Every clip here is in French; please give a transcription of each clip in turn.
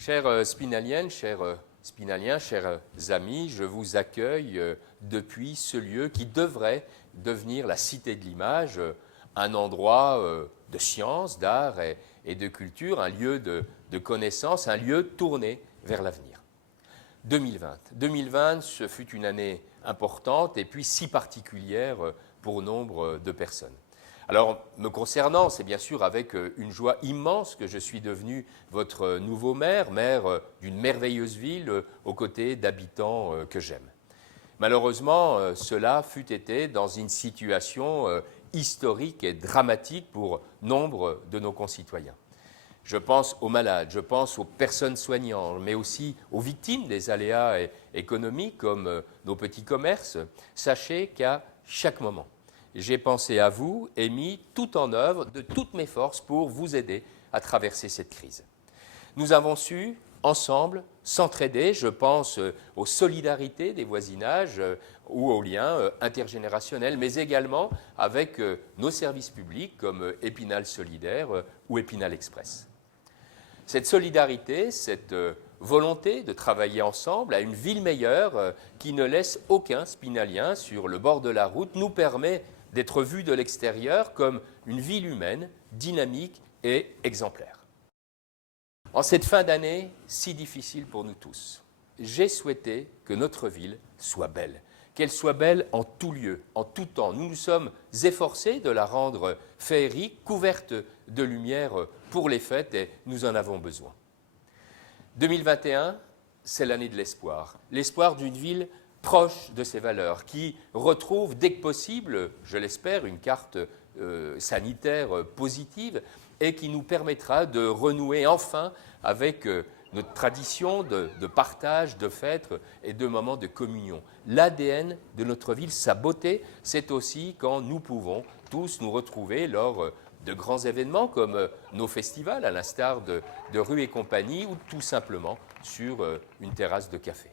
Chères Spinaliennes, chers Spinaliens, chers amis, je vous accueille depuis ce lieu qui devrait devenir la Cité de l'Image, un endroit de science, d'art et de culture, un lieu de connaissance, un lieu tourné vers l'avenir. 2020, ce fut une année importante et puis si particulière pour nombre de personnes. Alors, me concernant, c'est bien sûr avec une joie immense que je suis devenu votre nouveau maire, maire d'une merveilleuse ville aux côtés d'habitants que j'aime. Malheureusement, cela fut été dans une situation historique et dramatique pour nombre de nos concitoyens. Je pense aux malades, je pense aux personnes soignantes, mais aussi aux victimes des aléas économiques comme nos petits commerces. Sachez qu'à chaque moment, j'ai pensé à vous et mis tout en œuvre de toutes mes forces pour vous aider à traverser cette crise. Nous avons su, ensemble, s'entraider, je pense aux solidarités des voisinages ou aux liens intergénérationnels, mais également avec nos services publics comme Épinal Solidaire ou Épinal Express. Cette solidarité, cette volonté de travailler ensemble à une ville meilleure qui ne laisse aucun Spinalien sur le bord de la route nous permet d'être vus de l'extérieur comme une ville humaine, dynamique et exemplaire. En cette fin d'année si difficile pour nous tous, j'ai souhaité que notre ville soit belle, qu'elle soit belle en tout lieu, en tout temps. Nous nous sommes efforcés de la rendre féerique, couverte de lumière pour les fêtes et nous en avons besoin. 2021, c'est l'année de l'espoir, l'espoir d'une ville proche de ses valeurs, qui retrouve dès que possible, je l'espère, une carte sanitaire positive et qui nous permettra de renouer enfin avec notre tradition de partage, de fêtes et de moments de communion. L'ADN de notre ville, sa beauté, c'est aussi quand nous pouvons tous nous retrouver lors de grands événements comme nos festivals, à l'instar de Rue et compagnie, ou tout simplement sur une terrasse de café.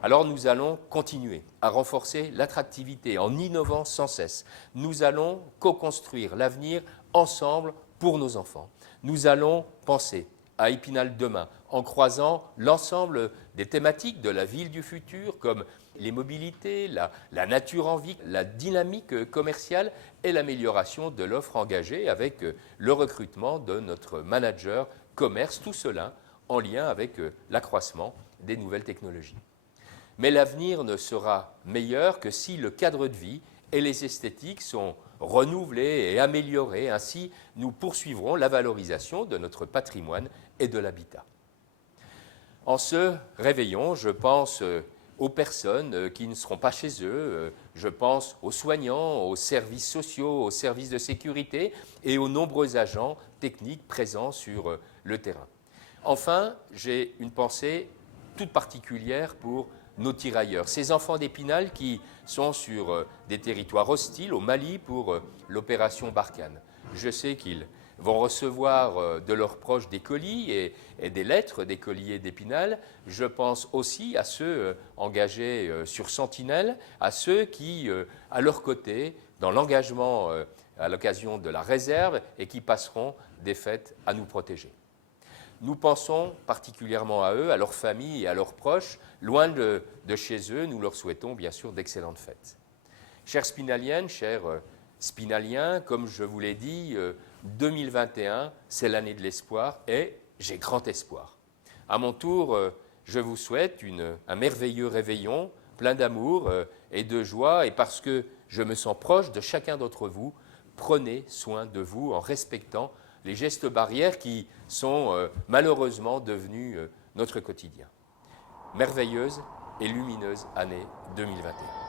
Alors nous allons continuer à renforcer l'attractivité en innovant sans cesse. Nous allons co-construire l'avenir ensemble pour nos enfants. Nous allons penser à Épinal demain en croisant l'ensemble des thématiques de la ville du futur comme les mobilités, la nature en vie, la dynamique commerciale et l'amélioration de l'offre engagée avec le recrutement de notre manager commerce, tout cela en lien avec l'accroissement des nouvelles technologies. Mais l'avenir ne sera meilleur que si le cadre de vie et les esthétiques sont renouvelés et améliorés. Ainsi, nous poursuivrons la valorisation de notre patrimoine et de l'habitat. En ce réveillon, je pense aux personnes qui ne seront pas chez eux, je pense aux soignants, aux services sociaux, aux services de sécurité et aux nombreux agents techniques présents sur le terrain. Enfin, j'ai une pensée toute particulière pour nos tirailleurs, ces enfants d'Épinal qui sont sur des territoires hostiles au Mali pour l'opération Barkhane. Je sais qu'ils vont recevoir de leurs proches des colis et des lettres des colliers d'Épinal. Je pense aussi à ceux engagés sur Sentinelle, à ceux qui, à leur côté, dans l'engagement à l'occasion de la réserve et qui passeront des fêtes à nous protéger. Nous pensons particulièrement à eux, à leurs familles et à leurs proches. Loin de chez eux, nous leur souhaitons bien sûr d'excellentes fêtes. Chères Spinaliennes, chers Spinaliens, comme je vous l'ai dit, 2021, c'est l'année de l'espoir et j'ai grand espoir. À mon tour, je vous souhaite un merveilleux réveillon, plein d'amour et de joie, et parce que je me sens proche de chacun d'entre vous, prenez soin de vous en respectant les gestes barrières qui sont malheureusement devenus notre quotidien. Merveilleuse et lumineuse année 2021.